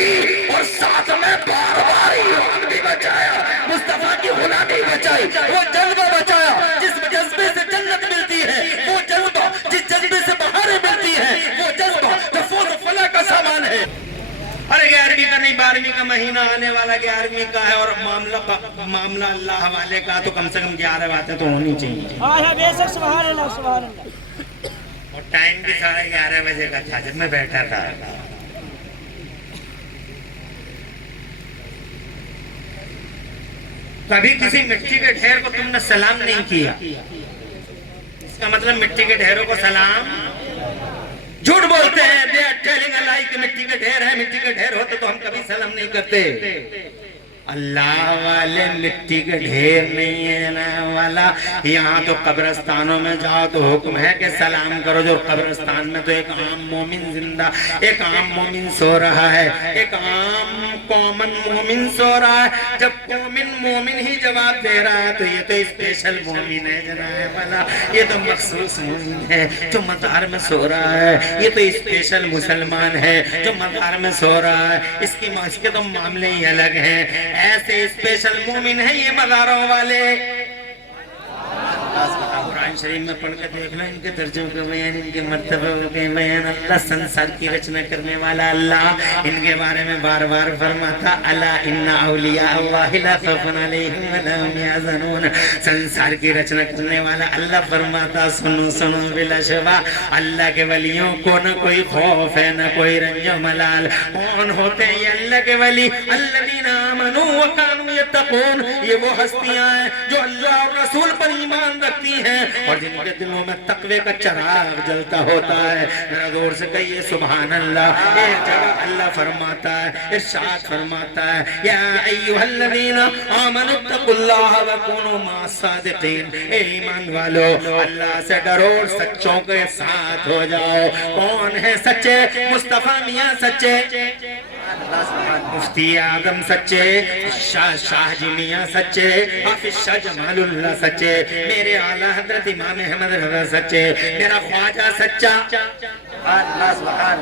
دی اور ساتھ میں بار بار ایمان بھی بچایا، مصطفیٰ کی غلامی بچائی، وہ جذبہ بچایا جس جذبے سے جنت ملتی ہے، وہ جذبہ جس جذبے سے بہاریں ملتی ہیں، وہ جذبہ جو فوز و فلاح کا سامان ہے۔ ارے 11ویں کا نہیں 12ویں کا مہینہ آنے والا 11ویں کا ہے اور معاملہ اللہ والے کا، تو کم سے کم 11 باتیں تو ہونی چاہیے۔ بے شک سبحان اللہ سبحان اللہ۔ اور ٹائم بھی 11:30 بجے کا تھا جب میں بیٹھا تھا۔ کبھی کسی مٹی کے ڈھیر کو تم نے سلام نہیں کیا، اس کا مطلب مٹی کے ڈھیروں کو سلام، جھوٹ بولتے ہیں، they are telling a lie کہ مٹی کے ڈھیر ہے، مٹی کے ڈھیر ہوتے تو ہم کبھی سلام نہیں کرتے۔ اللہ والے مٹی کے ڈھیر نہیں ہے جناب والا، یہاں تو قبرستانوں میں جاؤ تو حکم ہے کہ سلام کرو، جو قبرستان میں تو ایک عام مومن زندہ، ایک عام مومن سو رہا ہے، ایک عام کامن مومن سو رہا ہے، جب کامن مومن ہی جواب دے رہا ہے تو یہ تو اسپیشل مومن ہے جناب والا، یہ تو مخصوص مومن ہے جو مزار میں سو رہا ہے، یہ تو اسپیشل مسلمان ہے جو مزار میں سو رہا ہے، اس کے تو معاملے ہی الگ ہیں۔ ایسے اسپیشل مومن ہیں یہ مزاروں والے۔ قرآن شریف میں پڑھ کے دیکھ لو ان کے درجوں کے بیان، ان کے مرتبہ کے بیان، اللہ سنسار کی رچنا کرنے والا اللہ ان کے بارے میں بار بار فرماتا الا ان اولیاء اللہ لا خوف علیہم ولا هم یحزنون، سنسار کی رچنا کرنے والا اللہ فرماتا سنو سنو بلا شبہ، اللہ کے ولیوں کو نہ کوئی خوف ہے نہ کوئی رنج و ملال۔ کون ہوتے ہیں یہ اللہ کے ولی؟ الذین آمنوا وکانوا یتقون، یہ وہ ہستیاں ہیں جو اللہ اور رسول پر ایمان رکھتی ہیں اور جن کے دلوں میں تقوی کا چراغ جلتا ہوتا ہے۔ ذرا زور سے کہیے سبحان اللہ۔ ایک جگہ اللہ فرماتا ہے، ارشاد فرماتا ہے یا ایھا الذین آمنوا اتقوا اللہ وکونوا مع الصادقین، اے ایمان والو اللہ سے ڈرو اور سچوں کے ساتھ ہو جاؤ۔ کون ہے سچے؟ مصطفیٰ میاں سچے، مفتی اعظم سچے، شاہ جی میاں سچے، حافظ شاہ جمال اللہ سچے، میرے اعلیٰ حضرت امام احمد رضا سچے، میرا خواجہ سچا،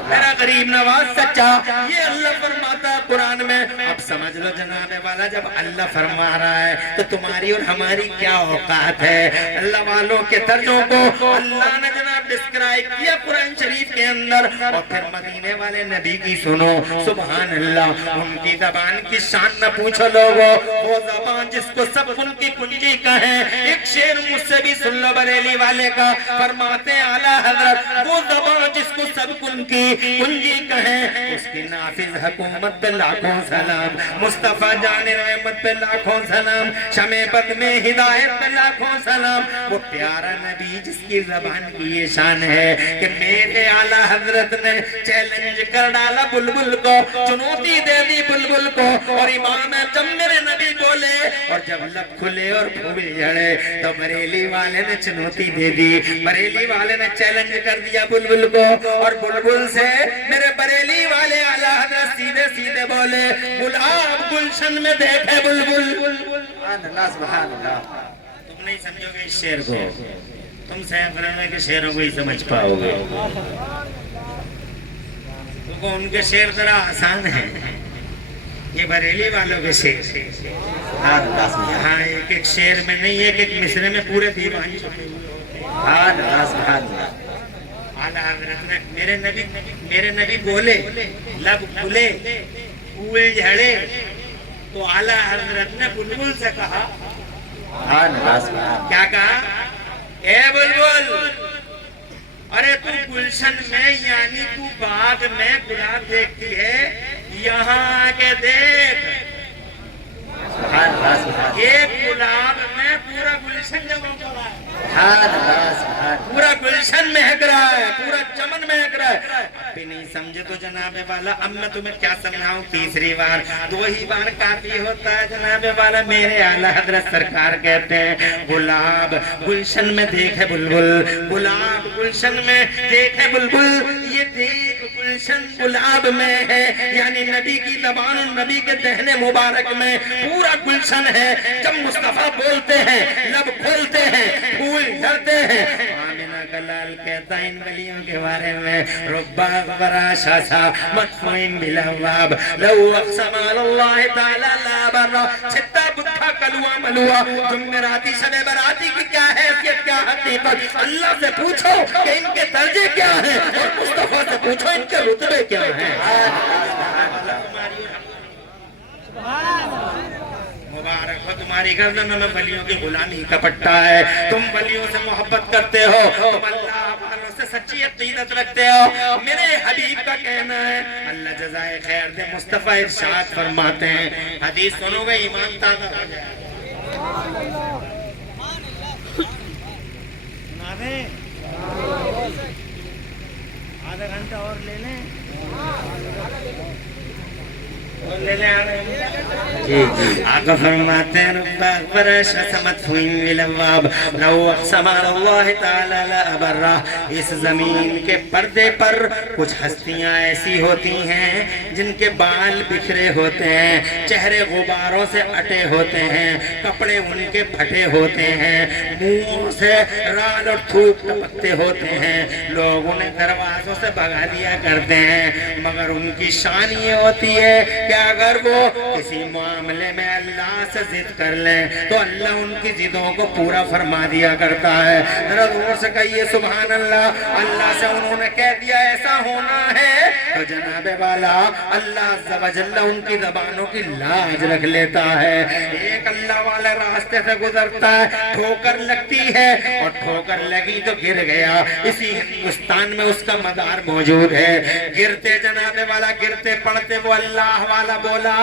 میرا غریب نواز سچا، یہ اللہ فرماتا ہے قرآن میں۔ اب سمجھ لو جناب والا، جب اللہ فرما رہا ہے تو تمہاری اور ہماری کیا اوقات ہے؟ اللہ والوں کے درجوں کو اللہ نے جناب ڈسکرائب کیا قرآن شریف کے اندر، اور پھر مدینے والے نبی کی سنو سبحان اللہ، ان کی زبان کی شان نہ پوچھو لوگو، وہ زبان جس کو سب ان کی کنجی کہیں۔ ایک شعر مجھ سے بھی سن لو بریلی والے کا، فرماتے ہیں اعلیٰ حضرت وہ زبان جس کو سب ان کی کنجی کہیں، اس کی نافذ حکومت پہ لاکھوں سلام، مصطفیٰ جان رحمت پہ لاکھوں سلام، شمع بد میں ہدایت پہ لاکھوں سلام۔ وہ پیارا نبی جس کی زبان کی یہ شان ہے کہ میرے اعلیٰ حضرت نے چیلنج کر ڈالا بلبل کو، چنوتی دے دی بلبل کو، اور امام جب میرے نبی بولے اور جب لب کھلے اور پھول جھڑے تو بریلی والے نے چنوتی دے دی، بریلی والے نے چیلنج کر دیا بلبل کو، اور بلبل سے میرے بریلی والے اعلیٰ حضرت سیدھے سیدھے بولے گلاب گلشن میں دیکھے بلبل۔ سبحان اللہ۔ تم نہیں سمجھو گے اس شعر کو، تم سیف رحمہ کے شعروں کو ہی سمجھ پاؤ گے، کیونکہ ان کے شعر ذرا آسان ہیں، یہ بریلی والوں کے شعر ہاں ایک ایک شعر میں نہیں، ایک ایک مصرے میں پورے دیوان چھپے ہوئے۔ اعلیٰ حضرت نے میرے نبی بولے لب کھلے پھول جھڑے تو اعلیٰ حضرت نے بلبل سے کہا، کیا کہا؟ اے بلبل، ارے تو گلشن میں یعنی تو باغ میں گلاب دیکھتی ہے، یہاں آکے دیکھ، ایک گلاب میں پورا گلشن جمع کرا ہے، پورا گلشن مہک رہا ہے، پورا چمن مہک رہا ہے۔ بھی نہیں سمجھے تو جناب والا اب میں تمہیں کیا سمجھاؤں، تیسری بار، دو ہی بار کافی ہوتا ہے جناب والا۔ میرے اعلیٰ حضرت سرکار کہتے ہیں گلاب گلشن میں دیکھے بلبل، گلاب گلشن میں دیکھے بلبل، یہ دیکھ گلشن گلاب میں ہے، یعنی نبی کی زبان اور نبی کے دہنے مبارک میں پورا گلشن ہے۔ جب مصطفیٰ بولتے ہیں لب کھولتے ہیں پھول جھڑتے ہیں۔ آمینہ کا لال کہتا ہے ان ولیوں کے بارے میں ربا برا شاسا مدفوئن بالابواب لو اقسم علی اللہ تعالی لا برا چھتا بکھا کلوا ملوا جمعراتی شب براتی کی کیا حیثیت کیا حقیقت اللہ سے پوچھو کہ ان کے درجے کیا ہیں اور مصطفیٰ سے پوچھو ان کے رتبے کیا ہیں مبارک ہو تمہاری گردن میں ولیوں کی غلامی کا پٹا ہے تم ولیوں سے محبت کرتے ہو تم اللہ والوں سے سچی عقیدت رکھتے ہو میرے حبیب کا کہنا ہے اللہ جزائے خیر دے مصطفیٰ ارشاد فرماتے ہیں حدیث سنو گے ایمان تازہ ہو جائے آدھا گھنٹہ اور لے لیں آقا فرماتے ہیں ربا اکبر شسمت فوئن بالابواب لو اقسم علی اللہ تعالی لا برا اس زمین کے پردے پر کچھ ہستیاں ایسی ہوتی ہیں جن کے بال بکھرے ہوتے ہیں چہرے غباروں سے اٹے ہوتے ہیں کپڑے ان کے پھٹے ہوتے ہیں منہوں سے رال اور تھوک ٹپکتے ہوتے ہیں لوگ انہیں دروازوں سے بھگا دیا کرتے ہیں مگر ان کی شان یہ ہوتی ہے کہ اگر وہ کسی معاملے میں اللہ سے ضد کر لیں تو اللہ ان کی ضدوں کو پورا فرما دیا کرتا ہے ذرا زور سے کہیے سبحان اللہ اللہ سے انہوں نے کہہ دیا ایسا ہونا ہے تو جناب والا اللہ عز و جل ان کی زبانوں کی لاج رکھ لیتا ہے ایک اللہ والا راستے سے گزرتا ہے ٹھوکر لگتی ہے اور ٹھوکر لگی تو گر گیا اسی ہندوستان میں اس کا مدار موجود ہے گرتے جناب والا گرتے پڑتے وہ اللہ والا بولا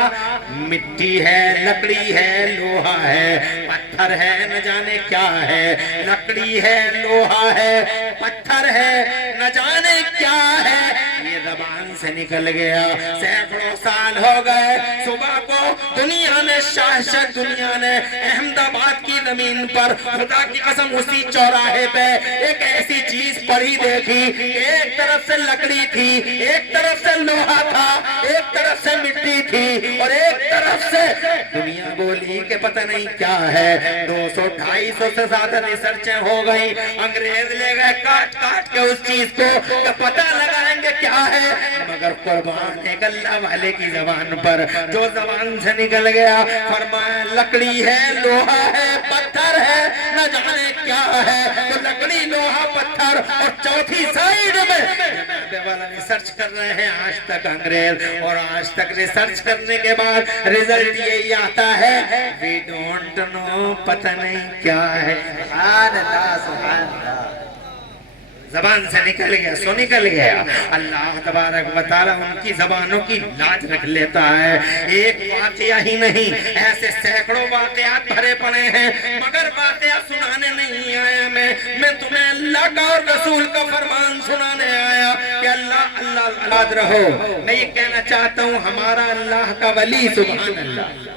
مٹی ہے لکڑی ہے لوہا ہے پتھر ہے نہ جانے کیا ہے لکڑی ہے لوہا ہے پتھر ہے نہ جانے کیا ہے یہ زبان سے نکل گیا سینکڑوں سال ہو گئے صبح کو دنیا نے شاہ دنیا نے احمد آباد کی زمین پر خدا کی قسم اسی چوراہے پہ ایک ایسی چیز پڑی دیکھی ایک طرف سے لکڑی تھی ایک طرف سے لوہا تھا ایک طرف سے مٹی تھی اور ایک طرف سے دنیا بولی کہ پتہ نہیں کیا ہے 200-250 سے زیادہ ریسرچیں ہو گئی انگریز لے گئے کاٹ کاٹ کے اس چیز کو کہ پتہ لگائیں گے کیا ہے مگر قربان ایک اللہ والے کی زبان پر جو زبان سے نکل گیا فرمایا لکڑی ہے لوہا ہے پتھر ہے نہ جانے کیا ہے تو لکڑی لوہا پتھر اور چوتھی سائیڈ میں والا ریسرچ کر رہے ہیں آج تک انگریز اور آج تک ریسرچ کرنے کے بعد ریزلٹ یہی آتا ہے we don't know پتہ نہیں کیا ہے سبحان اللہ سبحان اللہ زبان سے نکل گیا سو نکل گیا اللہ تبارک و تعالی ان کی زبانوں کی لاج رکھ لیتا ہے ایک واقعہ ہی نہیں ایسے سینکڑوں واقعات بھرے پڑے ہیں مگر واقعہ سنانے نہیں آیا میں تمہیں اللہ کا اور رسول کا فرمان سنانے آیا کہ اللہ اللہ یاد رہو میں یہ کہنا چاہتا ہوں ہمارا اللہ کا ولی سبحان اللہ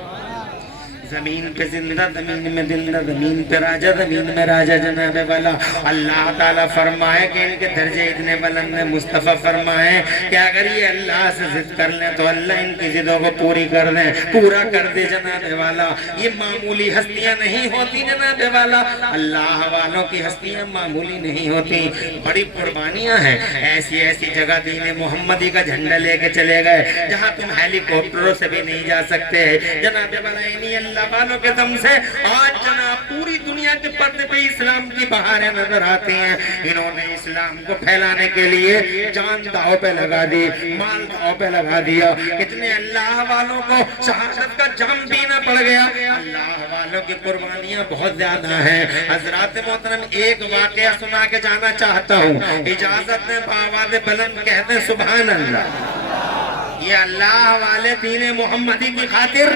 زمین پہ زندہ زمین میں زندہ زمین پہ راجہ زمین میں راجہ جناب والا اللہ تعالیٰ فرمائے کہ ان کے درجے اتنے بلند میں مصطفیٰ فرمائے کہ اگر یہ اللہ سے ضد کر لیں تو اللہ ان کی ضدوں کو پوری کر دیں پورا کر دے جناب والا یہ معمولی ہستیاں نہیں ہوتی جناب والا اللہ والوں کی ہستیاں معمولی نہیں ہوتی بڑی قربانیاں ہیں ایسی ایسی جگہ دین محمدی کا جھنڈا لے کے چلے گئے جہاں تم ہیلی کاپٹروں سے بھی نہیں جا سکتے جناب والا اللہ والوں کے دم سے آج جناب پوری دنیا کے پردے پہ اسلام کی بہاریں نظر آتی ہیں انہوں نے اسلام کو پھیلانے کے لیے جان داؤ پہ لگا دی مال داؤ پہ لگا دیا کتنے اللہ والوں کو شہادت کا جام پینا پڑ گیا اللہ والوں کی قربانیاں بہت زیادہ ہیں حضرات محترم ایک واقعہ سنا کے جانا چاہتا ہوں اجازت میں بآواز بلند کہتے ہیں سبحان اللہ یہ اللہ والے دین محمدی کی خاطر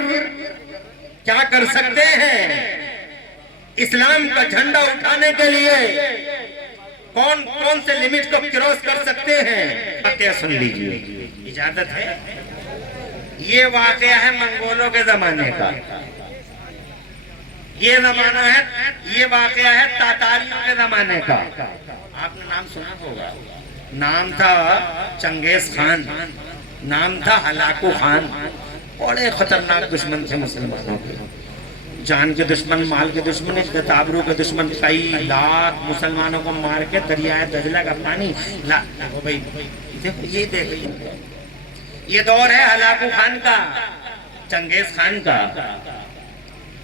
کیا کر سکتے ہیں اسلام کا جھنڈا اٹھانے کے لیے کون کون سے لیمٹ کو کراس کر سکتے ہیں واقعہ سن لیجئے اجازت ہے یہ واقعہ ہے منگولوں کے زمانے کا یہ زمانہ ہے یہ واقعہ ہے تاتاریوں کے زمانے کا آپ نے نام سنا ہوگا نام تھا چنگیز خان نام تھا ہلاکو خان بڑے خطرناک دشمن تھے مسلمانوں کے جان کے دشمن، مال کے دشمن، عزت آبرو کے دشمن، کئی لاکھ مسلمانوں کو مار کے دریائے دجلہ کا پانی دیکھو بھائی، دیکھو یہ دیکھو، یہ دور ہے ہلاکو خان کا، چنگیز خان کا۔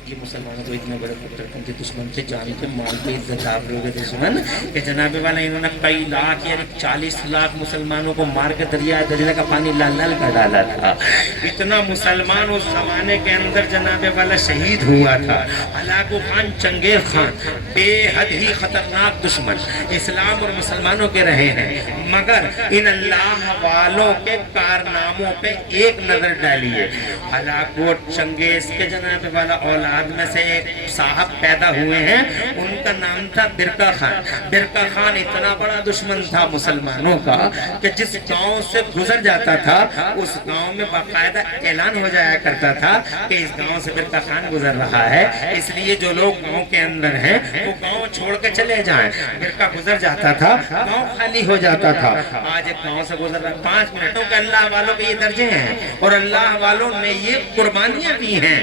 یہ مسلمانوں کو اتنے بڑے پترکن کے دشمن تھے، جان کے مال کے عزت آبرو کے دشمن، کہ جناب والا انہوں نے کئی لاکھ یعنی 40 لاکھ مسلمانوں کو مار کے دریائے دجلہ کا پانی لال لال کر ڈالا تھا۔ اتنا مسلمان اس زمانے کے اندر جناب والا شہید ہوا تھا۔ ہلاکو خان چنگیز خان بے حد ہی خطرناک دشمن اسلام اور مسلمانوں کے رہے ہیں، مگر ان اللہ والوں کے کارناموں پہ ایک نظر ڈالیے۔ ہلاکو چنگیز کے جناب والا اولاد میں سے ایک صاحب پیدا ہوئے ہیں، ان کا نام تھا برقع خان۔ برقع خان اتنا بڑا دشمن تھا مسلمانوں کا کہ جس گاؤں سے گزر جاتا تھا اس گاؤں میں باقاعدہ اعلان ہو جایا کرتا تھا کہ اس گاؤں سے برقع خان گزر رہا ہے، اس لیے جو لوگ گاؤں کے اندر ہیں وہ گاؤں چھوڑ کے چلے جائیں۔ برقع گزر جاتا تھا، گاؤں خالی ہو جاتا تھا۔ آج ایک گاؤں سے گزر رہا 5 منٹوں کے اللہ والوں کے یہ درجے ہیں، اور اللہ والوں نے یہ قربانیاں دی ہیں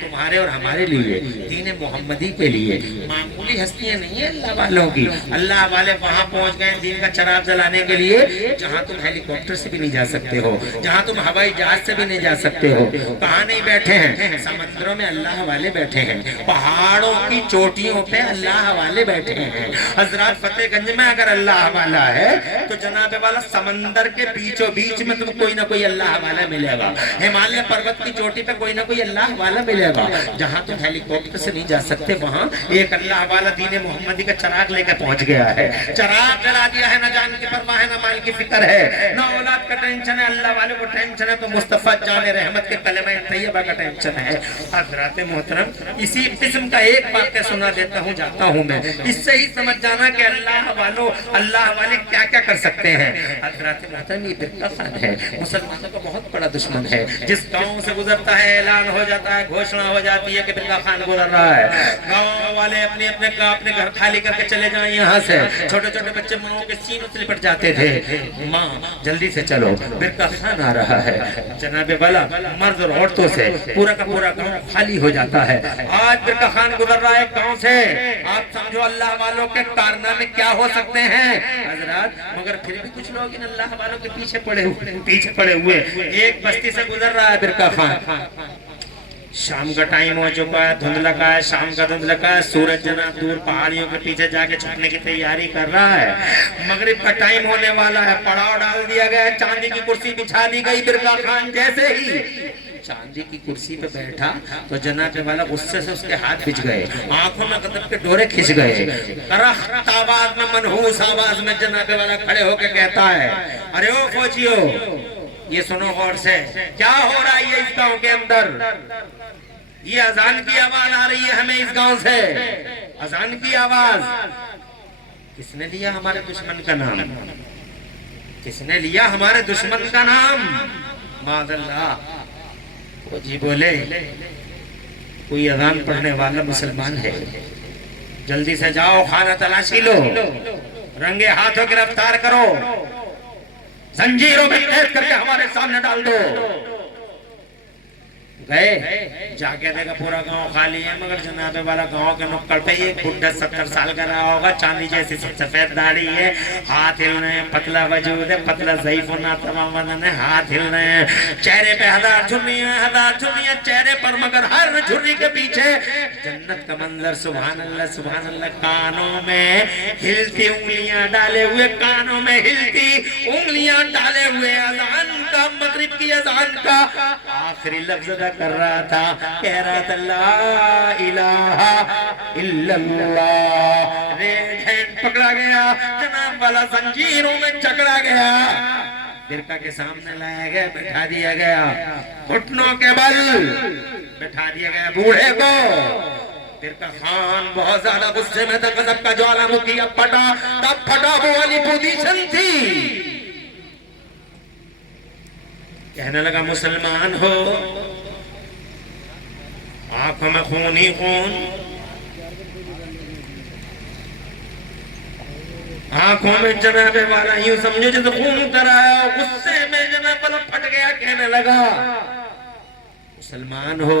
تمہارے اور ہمارے لیے، دین محمدی کے لیے۔ معمولی ہستیاں نہیں ہیں اللہ والوں کی۔ اللہ والے وہاں پہنچ گئے دین کا چراغ جلانے کے لیے جہاں تم ہیلی کاپٹر سے بھی نہیں جا سکتے ہو، جہاں تم ہوائی جہاز سے بھی نہیں جا سکتے ہو۔ کہاں نہیں بیٹھے ہیں؟ سمندروں میں اللہ والے بیٹھے ہیں، پہاڑوں کی چوٹیوں پہ اللہ والے بیٹھے ہیں۔ حضرات فتح گنج میں اگر اللہ والا ہے تو جناب والا سمندر کے بیچوں بیچ میں تم کوئی نہ کوئی اللہ والا ملے گا، ہمالیہ پروت کی چوٹی پہ کوئی نہ کوئی اللہ والا ملے گا۔ جہاں تم ہیلی کاپٹر سے نہیں جا سکتے وہاں ایک اللہ والا دین محمدی کا چراغ لے کے پہنچ گیا ہے، چراغ جلا دیا ہے۔ نہ جان کی پرواہ ہے، نہ مال کی فکر ہے، نہ اولاد کا ٹینشن ہے، اللہ والے کو ٹینشن ہے تو مصطفیٰ جان رحمت کے کلمہ طیبہ کا ٹینشن ہے۔ حضرات محترم اسی قسم کا ایک واقعہ سنا دیتا ہوں، جاتا ہوں میں، اس سے ہی سمجھ جانا کہ اللہ والے کیا کیا کر سکتے ہیں۔ حضرات محترم یہ برقع خان ہے، مسلمانوں کا بہت بڑا دشمن ہے۔ جس گاؤں سے گزرتا ہے اعلان ہو جاتا ہے، گھوشنا ہو جاتی ہے کہ برقع خان گزر رہا ہے۔ گاؤں والے اپنے گھر خالی کر کے چلے جائیں یہاں سے۔ چھوٹے چھوٹے بچے ماں کے سینوں سے لپٹ جاتے تھے، ماں جلدی سے چلو برقع خان آ رہا ہے۔ جناب والا مرد اور عورتوں سے پورا کا پورا گاؤں خالی ہو جاتا ہے۔ آج برقع خان گزر رہا ہے گاؤں سے، آپ سمجھو اللہ والوں کے کارنامے کیا ہو سکتے ہیں حضرات۔ مگر پھر بھی کچھ لوگ ان اللہ والوں کے پیچھے پڑے ہوئے۔ ایک بستی سے گزر رہا ہے برقع خان، شام کا ٹائم ہو چکا ہے، دھندلا کا ہے، شام کا دھندلا کا ہے، سورج جناب دور پہاڑیوں کے پیچھے جا کے چھپنے کی تیاری کر رہا ہے۔ مغرب کا ٹائم ہونے والا ہے، پڑاؤ ڈال دیا گیا ہے، چاندی کی کرسی بچھا دی گئی۔ برقع خان جیسے ہی چاندی کی کرسی پہ بیٹھا تو جناب والا غصے سے اس کے ہاتھ بچ گئے، آنکھوں میں غضب کے ڈورے کھنچ گئے۔ کرخت آواز میں، منحوس آواز میں جناب والا کھڑے ہو کے کہتا ہے، ارے او فوجیو یہ سنو غور سے، کیا ہو رہا ہے یہ اس گاؤں کے اندر؟ یہ اذان کی آواز آ رہی ہے ہمیں اس گاؤں سے، اذان کی آواز۔ کس نے لیا ہمارے دشمن کا نام؟ کس نے لیا ہمارے دشمن کا نام؟ معاذ اللہ۔ فوجی بولے کوئی اذان پڑھنے والا مسلمان ہے، جلدی سے جاؤ خانہ تلاشی لو، رنگے ہاتھوں گرفتار کرو، زنجیروں میں قید کر کے ہمارے سامنے ڈال دو۔ گئے جا کے دیکھا پورا گاؤں خالی ہے، مگر جناب والا گاؤں کے نکڑ پہ ایک بڈھا 70 سال کا رہا ہوگا، چاندی جیسی سفید داڑھی ہے، ہاتھ ہل رہے ہیں، پتلا وجود ہے، پتلا ضعیف و ناتمام بدن ہے، ہاتھ ہل رہے ہیں، چہرے پہ ہزار جھریاں چہرے پر، مگر ہر جھری کے پیچھے جنت کا منظر۔ سبحان اللہ سبحان اللہ۔ کانوں میں ہلتی انگلیاں ڈالے ہوئے، کانوں میں ہلتی انگلیاں ڈالے ہوئے، اذان کا، مغرب کی اذان کا آخری لفظ ادا کر رہا تھا، کہہ رہا تھا لا الہ الا اللہ۔ ریڈ ہینڈ پکڑا گیا، جناب والا زنجیروں میں جکڑا گیا، برقع کے سامنے لایا گیا، بٹھا دیا گیا، گھٹنوں کے بل بٹھا دیا گیا بوڑھے کو۔ برقع خان بہت زیادہ غصے میں تھا، غضب کا جوالا مکھی اب پھٹا، تب پھٹا وہ والی پوزیشن تھی۔ کہنے لگا مسلمان ہو، آنکھوں میں خون ہی خون، آنکھوں میں جناب والا یوں سمجھو جیسے خون کرایا، غصے میں جناب والا پھٹ گیا، کہنے لگا مسلمان ہو،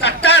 70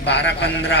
12-15,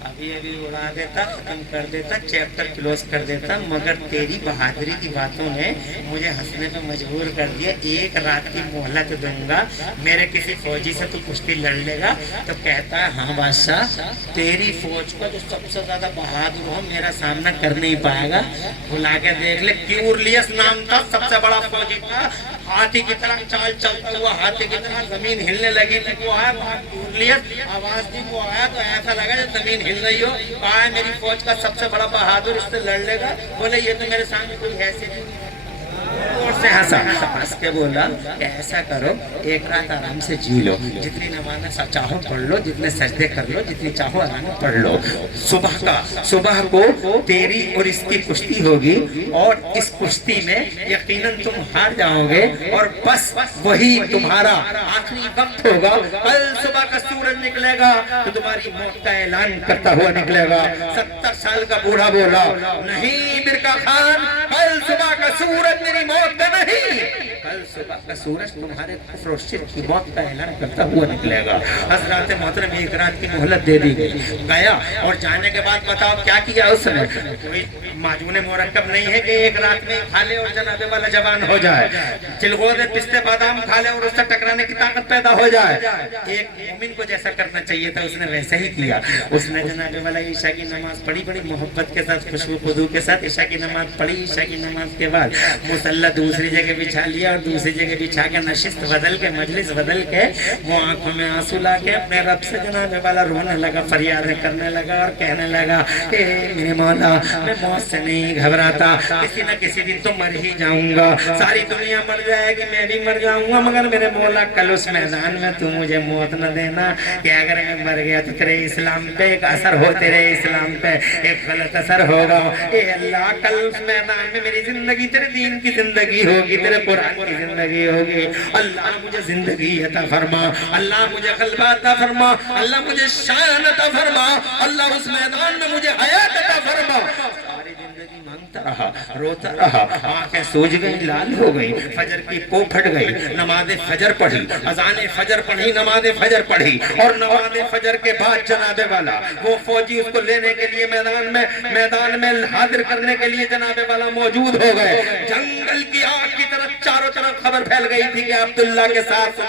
ابھی ابھی اڑا دیتا, ختم کر دیتا, چیپٹر کلوز کر دیتا, مگر تیری بہادری کی باتوں نے مجھے ہنسنے پہ مجبور کر دیا. ایک رات کی مہلت دوں گا, میرے کسی فوجی سے تو کشتی لڑ لے گا تو کہتا ہے ہاں بادشاہ, تیری فوج کا جو سب سے زیادہ بہادر ہو میرا سامنا کر نہیں پائے گا. بلا کے دیکھ لے, کیورلیس نام تھا, سب سے بڑا فوجی تھا, ہاتھی کی طرح چال چلتا ہوا, ہاتھی کی طرح زمین ہلنے لگی تھی. وہ آیا کیورلیس, آواز دی, وہ آیا تو ایسا لگا جب زمین ہل رہی ہو. کہا ہے میری فوج کا سب سے بڑا بہادر, اس سے لڑ لے گا. بولے یہ تو میرے سامنے کوئی حیثیت نہیں. اور سے ہنسا, ہنس کے بولا کہ ایسا کرو, ایک رات آرام سے جی لو, جتنی نماز چاہو پڑھ لو, جتنے سجدے کر لو, جتنی چاہو آرام پڑھ لو. صبح کو تیری اور اس کی کشتی ہوگی, اور اس کشتی میں یقیناً تم ہار جاؤ گے, اور بس وہی تمہارا آخری وقت ہوگا. کل صبح کا سورج نکلے گا تو تمہاری موت کا اعلان کرتا ہوا نکلے گا. 70 سال کا بوڑھا بولا, نہیں برکا خان, کل صبح کا سورج میری موت کا نہیں, کل صبح کا سورج تمہارے کفر و شرک کی موت کا اعلان کرتا ہوا نکلے گا. حضرات محترم ایک رات کی مہلت دے دی گئی. گیا, اور جانے کے بعد بتاؤ کیا کیا اس نے. کوئی معجون مرکب نہیں ہے کہ ایک رات میں کھا لے اور جناب والا جوان ہو جائے. چلغوزے پستے بادام کھا لے اور اس سے ٹکرانے کی طاقت پیدا ہو جائے. ایک مومن کو جیسا کرنا چاہیے تھا اس نے ویسا ہی کیا. اس نے جناب والا عشاء کی نماز پڑھی, بڑی محبت کے ساتھ, خوشبو خضو کے ساتھ عشاء کی نماز پڑھی. عشاء کی نماز کے بعد مصلی دوسری جگہ بچھا لیا, اور دوسری جگہ بچھا کے نشست بدل کے, مجلس بدل کے, وہ آنکھوں میں آنسو لا کے اپنے رب سے جناب والا رونے لگا, فریادیں کرنے لگا, اور کہنے لگا اے میرے مولا, میں موت سے نہیں گھبراتا, کسی نہ کسی دن تو مر ہی جاؤں گا. ساری دنیا مر جائے گی, میں بھی مر جاؤں گا, مگر میرے مولا کل اس میدان میں تو مجھے موت نہ دینا کہ اگر میں مر گیا تو تیرے اسلام پہ ایک اثر ہو, تیرے اسلام پہ ایک غلط اثر ہوگا. اے اللہ, کل اس میدان میں میری زندگی تیرے دین کی زندگی ہوگی, تیرے قرآن کی زندگی ہوگی. اللہ مجھے زندگی عطا فرما, اللہ مجھے غلبہ عطا فرما, اللہ مجھے شان عطا فرما, اللہ اس میدان میں مجھے حیات عطا فرما. ساری زندگی مانگتا رہا, روتا رہا, آنکھیں سوج گئی, لال ہو گئی, فجر کی پو پھٹ گئی, نماز فجر پڑھی, اذان فجر پڑھی, نماز فجر پڑھی, اور نماز فجر کے بعد جناب والا وہ فوجی اس کو لینے کے لیے میدان میں حاضر کرنے کے لیے جناب والا موجود ہو گئے. جنگل کی آگ کی طرف چاروں طرف خبر پھیل گئی تھی کہ عبداللہ کے ساتھ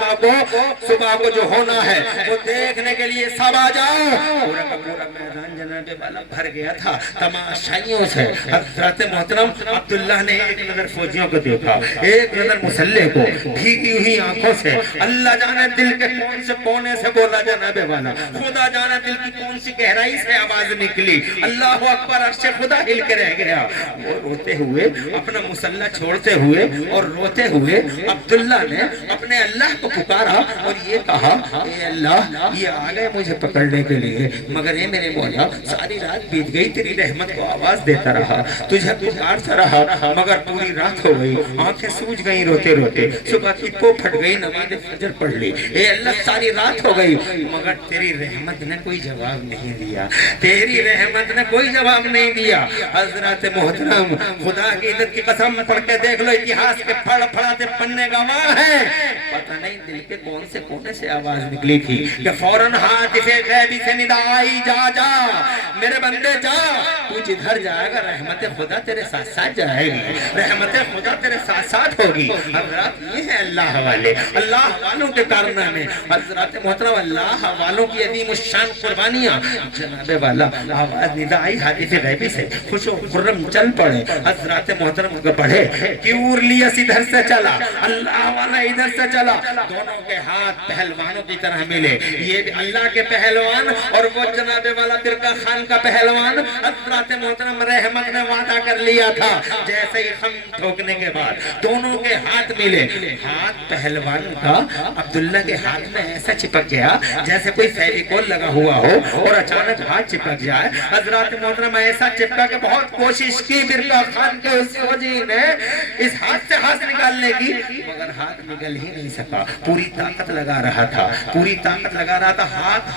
صبح کو جو ہونا ہے وہ دیکھنے کے لیے سب آ جاؤ. پورا کا پورا میدان جناب والا بھر گیا تھا تماشائیوں سے. حضرت محترم عبداللہ نے ایک نظر فوجیوں کو دیکھا, ایک نظر مسلح کو, بھیگی ہوئی آنکھوں سے, اللہ جانے دل کے کون سے کونے سے بولا جناب والا, خدا جانے دل کی کون سی گہرائی سے آواز نکلی, اللہ اکبر, عرش خدا ہل کے رہ گیا. وہ روتے ہوئے, اپنا مسلح چھوڑتے ہوئے اور روتے ہوئے عبداللہ نے اپنے اللہ کو پکارا اور یہ کہا, اے اللہ, یہ آ گئے مجھے پکڑنے کے لیے, مگر اے میرے مولا, ساری رات بیت گئی, تیری رحمت کو آواز دیتا رہا, تجھے پکارتا رہا, مگر پوری رات ہو گئی, آنکھیں سوج گئی روتے روتے, صبح کی پو پھٹ گئی, نماز فجر پڑھ لی, اے اللہ ساری رات ہو گئی, مگر تیری رحمت نے کوئی جواب نہیں دیا, تیری رحمت نے کوئی جواب نہیں دیا. حضرت محترم, خدا کی عزت کی قسم پڑھ کے دیکھ لو, اتہاس کے پڑھاتے پڑھنے گواہ ہیں, پتہ نہیں دل کے کون سے کونے سے آواز نکلی تھی کہ فوراً ہاتف غیبی سے ندا آئی, جا جا میرے بندے جا, تو جدھر جائے گا رحمت خدا تیرے ساتھ ساتھ جائے گی, رحمت خدا تیرے ساتھ ساتھ ہوگی. حضرات یہ ہے اللہ والے, اللہ والوں کے کارنامے. حضرات محترم, اللہ والوں کی عظیم الشان قربانیاں. جناب والا آواز ندا آئی ہاتف غیبی سے, خوش و خرم چل پڑے. حضرات محترم پڑھے, کیورلیس ادھر سے چلا, اللہ والا ادھر سے چلا, دونوں کے ہاتھ پہلوانوں کی طرح ملے, یہ بھی اللہ کے پہلوان اور وہ جناب والا برکا خان کا پہلوان. حضرات محترم, رحمت نے وعدہ کر لیا تھا, جیسے ہی خم ٹھوکنے کے بعد دونوں کے ہاتھ ملے, ہاتھ پہلوان کا عبداللہ کے ہاتھ میں ایسا چپک گیا جیسے کوئی فیویکول لگا ہوا ہو اور اچانک ہاتھ چپک جائے. حضرات محترم, ایسا چپکا کہ بہت کوشش کی برکا خان کے اس فوجی نے اس ہاتھ سے ہاتھ نکالنے کی, مگر ہاتھ نکل ہی نہیں سکا. پوری طاقت لگا رہا تھا, پوری طاقت لگا رہا تھا,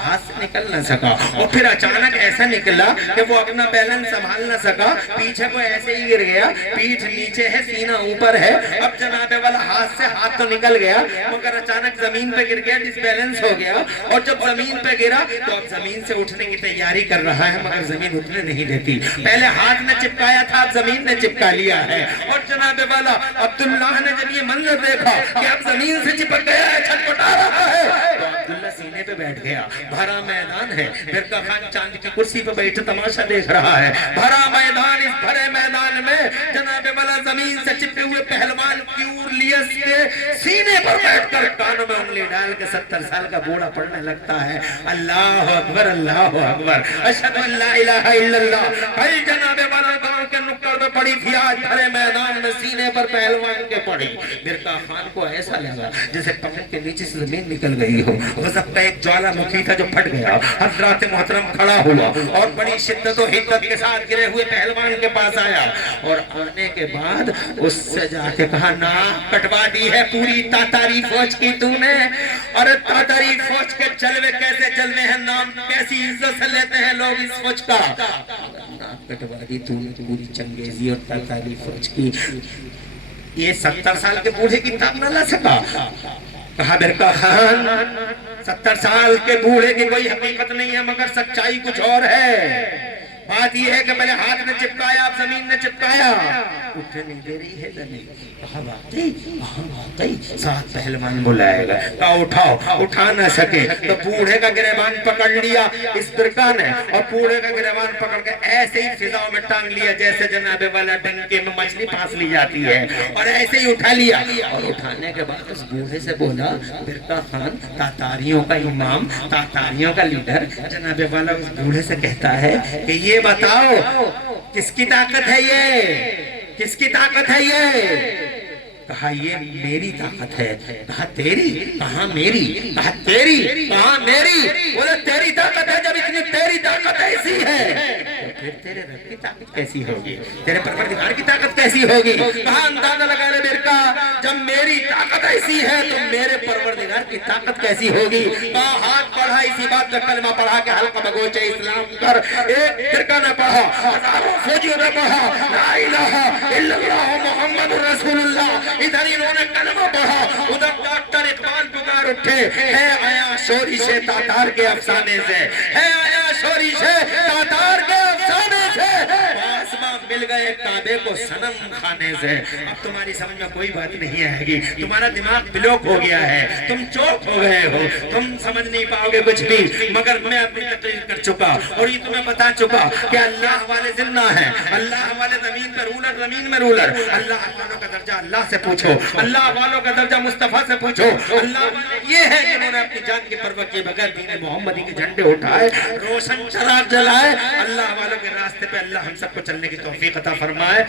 ہاتھ سے نکل نہ سکا. اور پھر اچانک ایسا نکلا کہ وہ اپنا بیلنس سنبھال نہ سکا, پیچھے کو ایسے ہی گر گیا, پیٹھ نیچے ہے, سینہ اوپر ہے. اب جناب والا ہاتھ ہاتھ سے ہاتھ تو نکل گیا مگر اچانک زمین پہ گر گیا, ڈس بیلنس ہو گیا, اور جب زمین پہ گرا تو اب زمین سے اٹھنے کی تیاری کر رہا ہے مگر زمین اٹھنے نہیں دیتی. پہلے ہاتھ نے چپکایا تھا, اب زمین نے چپکا لیا ہے. اور جناب والا عبداللہ نے جب یہ منظر دیکھا کہ اب زمین سے چپک گیا ہے, چھٹپٹا رہا ہے, تو عبداللہ سینے پہ بیٹھ گیا. بھرا میدان ہے, برکا خان چاند کی کرسی پہ بیٹھ تماشا دیکھ رہا ہے. بھرا میدان, اس بھرے میدان میں جناب والا زمین سے چپکے ہوئے پہلوان کیورلیس کے سینے پر بیٹھ کر کانوں میں انگلی ڈال کے 70 سال کا بوڑھا پڑھنے لگتا ہے, اللہ اکبر اللہ اکبر اشہد ان لا الہ الا اللہ. کل جناب والا گاؤں کے نکڑ میں پڑی تھی, آج بھرے میدان میں سینے پر پہلوان کے پڑی. برکا خان کو ایسا لگا جیسے پاؤں کے نیچے سے زمین نکل گئی ہو. غضب کا ایک جوالا مکھی تھا جو پھٹ گیا. حضرات محترم کھڑا ہوا اور بڑی شدت و حدت کے ساتھ گرے ہوئے پہلوان کے پاس آیا, اور آنے کے بعد اس سے جا کے کہا, ناک کٹوا دی ہے پوری تاتاری فوج کی تو نے, اور تاتاری فوج کے جلوے کیسے جلوے ہیں, نام کیسی عزت سے لیتے ہیں لوگ اس فوج کا. ناک کٹوا دی تو نے پوری چنگیزی اور تاتاری فوج کی. یہ 70 سال کے بوڑھے کی تاب نہ لا سکا. کہا برکا خان 70 سال کے بوڑھے کی کوئی حقیقت نہیں ہے مگر سچائی کچھ اور ہے. بات یہ ہے کہ پہلے ہاتھ نے چپکایا, اب زمین نے چپکایا, اٹھنے نہیں دے رہی ہے زمین. کہا واقعی 7 پہلوان بلائے گا. کہا اٹھاؤ, اٹھا نہ سکے تو بوڑھے کا گریبان پکڑ لیا اس برکا نے, اور بوڑھے کا گریبان پکڑ کے ایسے ہی فضاؤں میں ٹانگ لیا جیسے جناب والا ڈنکے میں مچھلی پھانس لی جاتی ہے, اور ایسے ہی اٹھا لیا. اور اٹھانے کے بعد اس بوڑھے سے بولا, برکا خان تاتاریوں کا امام, تاتاریوں کا لیڈر, جناب والا اس بوڑھے سے کہتا ہے کہ یہ بتاؤ کس کی طاقت ہے یہ, کس کی طاقت ہے یہ. کہا یہ میری طاقت ہے. کہا تیری؟ کہاں میری. کہا تیری؟ کہاں میری. بولے تیری طاقت ہے, جب اتنی تیری طاقت ایسی ہے تو پھر تیرے رب کی طاقت کیسی ہوگی, تیرے پروردگار کی طاقت کیسی ہوگی. کہا اندازہ لگا لے برکا, جب میری طاقت ایسی ہے تو میرے پروردگار کی طاقت کیسی ہوگی. کہا ہاتھ بڑھا, اسی بات کا کلمہ پڑھا کہ حلقہ بگوچے اسلام کر. ایک برکا نے پڑھا, ہزاروں فوجیوں نے پڑھا, لا الہ الا اللہ محمد رسول اللہ. ادھر انہوں نے کلمہ پڑھا, ادھر ڈاکٹر اقبال پکار اٹھے, ہے آیا شوری سے تاتار کے افسانے سے, ہے آیا شوری سے تاتار کے افسانے سے, آسمان مل گئے کعبے کو صنم کھانے سے. اب تمہاری سمجھ میں کوئی بات نہیں آئے گی, تمہارا دماغ بلوک ہو گیا ہے, تم چوک ہو گئے ہو, تم سمجھ نہیں پاؤ گے کچھ بھی. مگر میں اپنی تقریر کر چکا اور یہ تمہیں بتا چکا کہ اللہ والے زندہ ہیں, اللہ والے زمین پر رولر, زمین میں رولر. اللہ والوں کا درجہ اللہ سے پوچھو, اللہ والوں کا درجہ مصطفیٰ سے پوچھو. اللہ والے یہ ہے کہ انہوں نے اپنی جان کی پرواہ کیے بغیر دین محمدی کے جھنڈے اٹھائے, روشن چراغ جلائے. اللہ والوں کے راستے پہ اللہ ہم سب کو چلنے کی توفیق عطا فرمائے.